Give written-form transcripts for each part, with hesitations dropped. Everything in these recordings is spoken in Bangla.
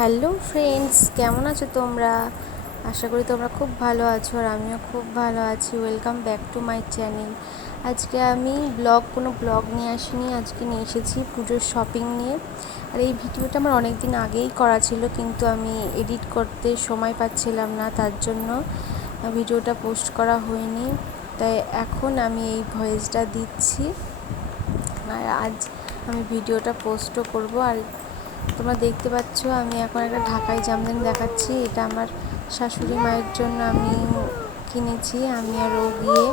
হ্যালো ফ্রেন্ডস, কেমন আছো তোমরা? আশা করি তোমরা খুব ভালো আছো আর আমিও খুব ভালো আছি। Welcome back to my channel. আজকে আমি কোনো ব্লগ নিয়ে আসিনি, আজকে নিয়ে এসেছি পুজোর শপিং নিয়ে। আর এই ভিডিওটা আমার অনেক দিন আগেই করা ছিল, কিন্তু আমি এডিট করতে সময় পাচ্ছিলাম না, তার জন্য ভিডিওটা পোস্ট করা হয়নি। তাই এখন আমি এই ভয়েসটা দিচ্ছি আর আজ আমি ভিডিওটা পোস্টও করব। আর তোমরা দেখতে পাচ্ছ আমি এখন একটা ঢাকাই জামদানি দেখাচ্ছি। এটা আমার শাশুড়ি মায়ের জন্য আমি কিনেছি, আমি আর ও গিয়ে।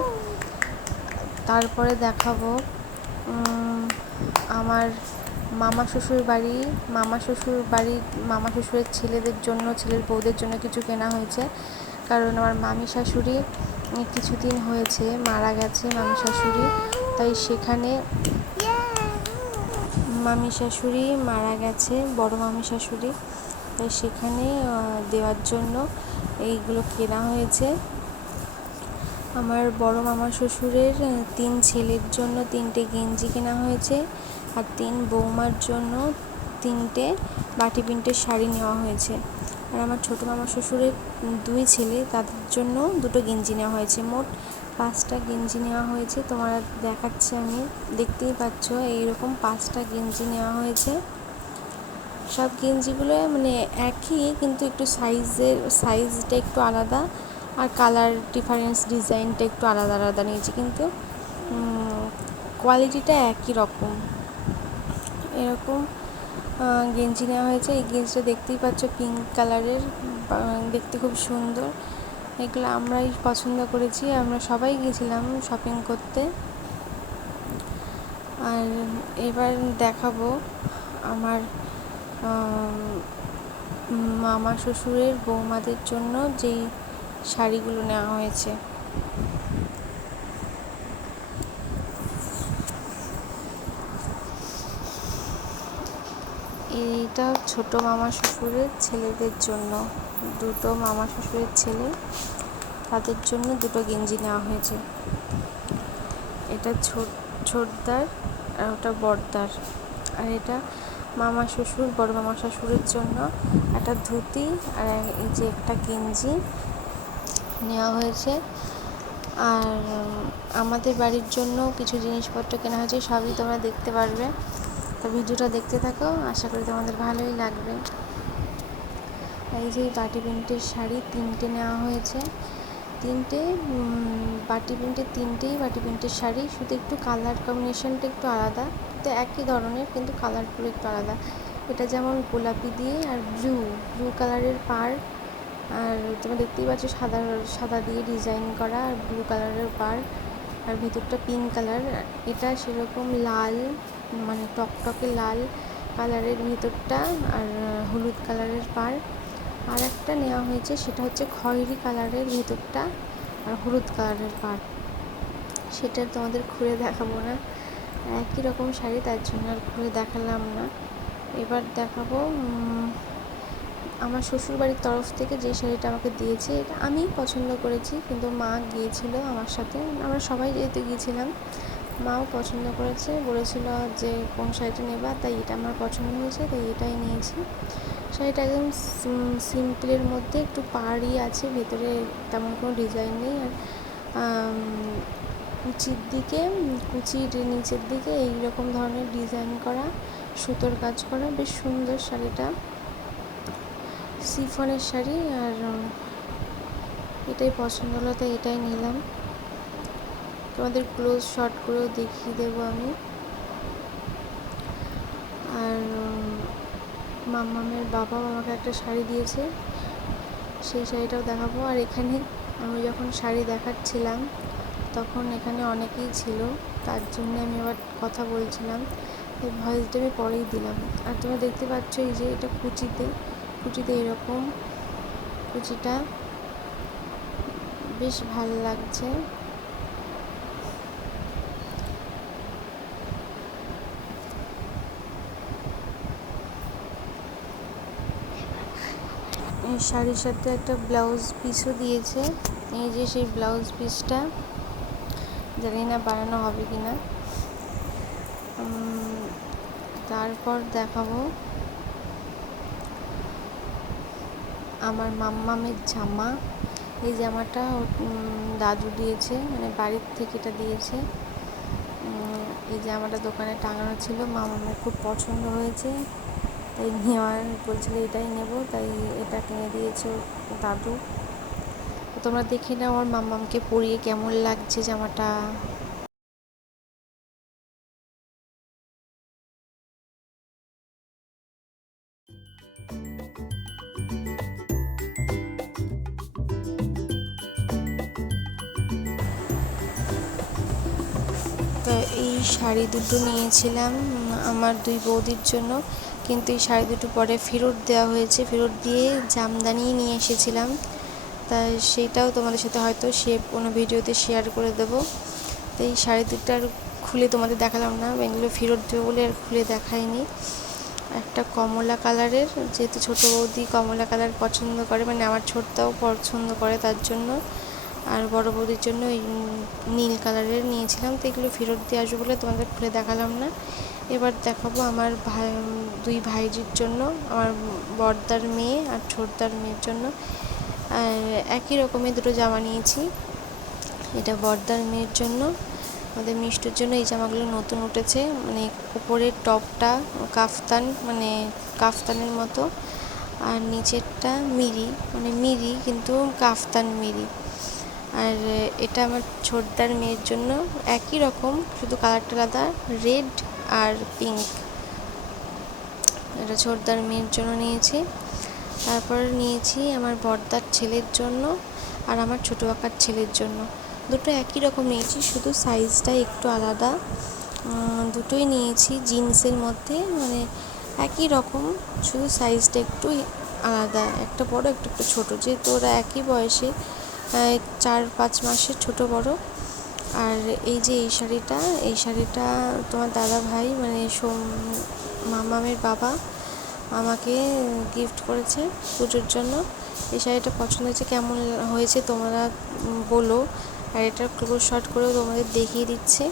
তারপরে দেখাবো আমার মামা শ্বশুর শ্বশুরের ছেলেদের জন্য, ছেলের বউদের জন্য কিছু কেনা হয়েছে। কারণ আমার মামি শাশুড়ি কিছুদিন হয়েছে মারা গেছে, মামি শাশুড়ি, তাই সেখানে মামি শাশুড়ি মারা গেছে, বড় মামি শাশুড়ি, তাই সেখানে দেওয়ার জন্য এইগুলো কেনা হয়েছে। আমার বড় মামা শ্বশুরের 3 ছেলের জন্য 3টে গেঞ্জি কেনা হয়েছে, আর 3 বৌমার জন্য 3টে বাটি প্রিন্টের শাড়ি নেওয়া হয়েছে। আর আমার ছোটো মামা শ্বশুরের 2 ছেলে, তাদের জন্য 2টো গেঞ্জি নেওয়া হয়েছে। মোট 5টা গেঞ্জি নেওয়া হয়েছে। তোমরা দেখাচ্ছি, আমি দেখতেই পাচ্ছ এইরকম 5টা গেঞ্জি নেওয়া হয়েছে। সব গেঞ্জিগুলো মানে একই, কিন্তু একটু সাইজটা একটু আলাদা, আর কালার ডিফারেন্স, ডিজাইনটা একটু আলাদা আলাদা নিয়েছি, কিন্তু কোয়ালিটিটা একই রকম। এরকম গেঞ্জি নেওয়া হয়েছে। এই গেঞ্জিটা দেখতেই পাচ্ছ পিঙ্ক কালারের, দেখতে খুব সুন্দর। এগুলো আমরাই পছন্দ করেছি, আমরা সবাই গেছিলাম শপিং করতে। আর এবার দেখাবো আমার মামা শ্বশুরের বৌমাদের জন্য যেই শাড়িগুলো নেওয়া হয়েছে। এইটা ছোট মামা শ্বশুরের ছেলেদের জন্য, 2টো মামা শ্বশুরের ছেলে, তাদের জন্য 2টো গেঞ্জি নেওয়া হয়েছে। এটা ছোটদার আর ওটা বড়দার। আর এটা মামা শ্বশুর, বড় মামা শ্বশুরের জন্য একটা ধুতি আর এই যে একটা গেঞ্জি নেওয়া হয়েছে। আর আমাদের বাড়ির জন্য কিছু জিনিসপত্র কেনা হয়েছে, সবই তোমরা দেখতে পারবে। তো ভিডিওটা দেখতে থাকো, আশা করি তোমাদের ভালোই লাগবে। এই যে বাটি প্রিন্টের শাড়ি 3টে নেওয়া হয়েছে, 3টে বাটি প্রিন্টের শাড়ি, শুধু একটু কালার কম্বিনেশনটা একটু আলাদা, কিন্তু একই ধরনের, কিন্তু কালারগুলো একটু আলাদা। এটা যেমন গোলাপি দিয়ে আর ব্লু কালারের পাড়, আর তোমরা দেখতেই পাচ্ছ সাদা দিয়ে ডিজাইন করা, আর ব্লু কালারের পাড়, আর ভিতরটা পিঙ্ক কালার। এটা সেরকম লাল, মানে টকটকে লাল কালারের ভিতরটা, আর হলুদ কালারের পাড়। আর একটা নেওয়া হয়েছে, সেটা হচ্ছে খয়েরি কালারের ভিতরটা আর হলুদ কালারের পাড়। সেটা তোমাদের খুলে দেখাবো না, একই রকম শাড়ি, তার জন্য আর খুলে দেখালাম না। এবার দেখাবো আমার শ্বশুরবাড়ির তরফ থেকে যে শাড়িটা আমাকে দিয়েছে। এটা আমি পছন্দ করেছি, কিন্তু মা গিয়েছিল আমার সাথে, আমরা সবাই যেহেতু গিয়েছিলাম, মাও পছন্দ করেছে, বলেছিল যে কোন শাড়িটা নেবা, তাই এটা আমার পছন্দ হয়েছে, তাই এটাই নিয়েছি। শাড়িটা একদম সিম্পলের মধ্যে, একটু পাড়ই আছে, ভেতরে তেমন কোনো ডিজাইন নেই। আর কুচির নিচের দিকে এইরকম ধরনের ডিজাইন করা, সুতোর কাজ করা, বেশ সুন্দর শাড়িটা, শিফনের শাড়ি। আর এটাই পছন্দ হলো, তাই এটাই নিলাম। তোমাদের ক্লোজ শট করেও দেখিয়ে দেবো আমি। আর মাম্মামের বাবাও আমাকে একটা শাড়ি দিয়েছে, সেই শাড়িটাও দেখাবো। আর এখানে আমি যখন শাড়ি দেখাচ্ছিলাম তখন এখানে অনেকেই ছিল, তার জন্য আমি আবার কথা বলছিলাম, এই ভয়েসটা আমি পরেই দিলাম। আর তোমরা দেখতে পাচ্ছ এই যে এটা কুচিতে এরকম, কুচিটা বেশ ভালো লাগছে। এই শাড়ির সাথে একটা ব্লাউজ পিসও দিয়েছে, এই যে সেই ব্লাউজ পিসটা, জানি না বানানো হবে কি না। তারপর দেখাবো আমার মাম্মামের জামা। এই জামাটা দাদু দিয়েছে, মানে বাড়ির থেকে এটা দিয়েছে। এই জামাটা দোকানে টাঙানো ছিল, মাম্মামের খুব পছন্দ হয়েছে, তাই নেওয়ার বলছিল এটাই নেব, তাই এটা কিনে দিয়েছে দাদু। তোমরা দেখে নাও আমার মাম্মামকে পরিয়ে কেমন লাগছে জামাটা। তো এই শাড়ি দুটো নিয়েছিলাম আমার দুই বৌদির জন্য, কিন্তু এই শাড়ি দুটো পরে ফেরত দেওয়া হয়েছে। ফেরত দিয়ে জামদানি নিয়ে এসেছিলাম, তাই সেইটাও তোমাদের সাথে হয়তো কোনো ভিডিওতে শেয়ার করে দেবো। তো এই শাড়ি দুটো আর খুলে তোমাদের দেখালাম না, এগুলো ফেরত দেবো বলে আর খুলে দেখাইনি। একটা কমলা কালারের, যেহেতু ছোটো বৌদি কমলা কালার পছন্দ করে, মানে আমার ছোটটাও পছন্দ করে তার জন্য, আর বড় বৌদির জন্য এই নীল কালারের নিয়েছিলাম। তো এগুলো ফেরত দিয়ে আসবো বলে তোমাদের খুলে দেখালাম না। এবার দেখাবো আমার দুই ভাইজির জন্য, আমার বড়দার মেয়ে আর ছোটদার মেয়ের জন্য একই রকমের দুটো জামা নিয়েছি। এটা বড়দার মেয়ের জন্য, আমাদের মিষ্টুর জন্য এই জামাগুলো নতুন উঠেছে, মানে উপরের টপটা কাফতান, মানে কাফতানের মতো, আর নিচেরটা মিরি কিন্তু কাফতান মিরি। আর এটা আমার ছোটদার মেয়ের জন্য একই রকম, শুধু কালারটা আলাদা, রেড আর পিঙ্ক। এটা ছোটদার মেয়ের জন্য নিয়েছি। তারপর নিয়েছি আমার বড়দার ছেলের জন্য আর আমার ছোটো কাকার ছেলের জন্য। দুটো একই রকম নিয়েছি, শুধু সাইজটা একটু আলাদা। দুটোই নিয়েছি জিন্সের মধ্যে, মানে একই রকম, শুধু সাইজটা একটু আলাদা, একটা বড় একটা একটু ছোটো, যেহেতু ওরা একই বয়সে, 4-5 মাসের ছোটো বড়। আর এই যে এই শাড়িটা তোমার দাদা ভাই, মানে মামামের বাবা আমাকে গিফট করেছে পুজোর জন্য। এই শাড়িটা পছন্দ হয়েছে, কেমন হয়েছে তোমরা বলো। আর এটার ক্লোজ শট করেও তোমাদের দেখিয়ে দিচ্ছে।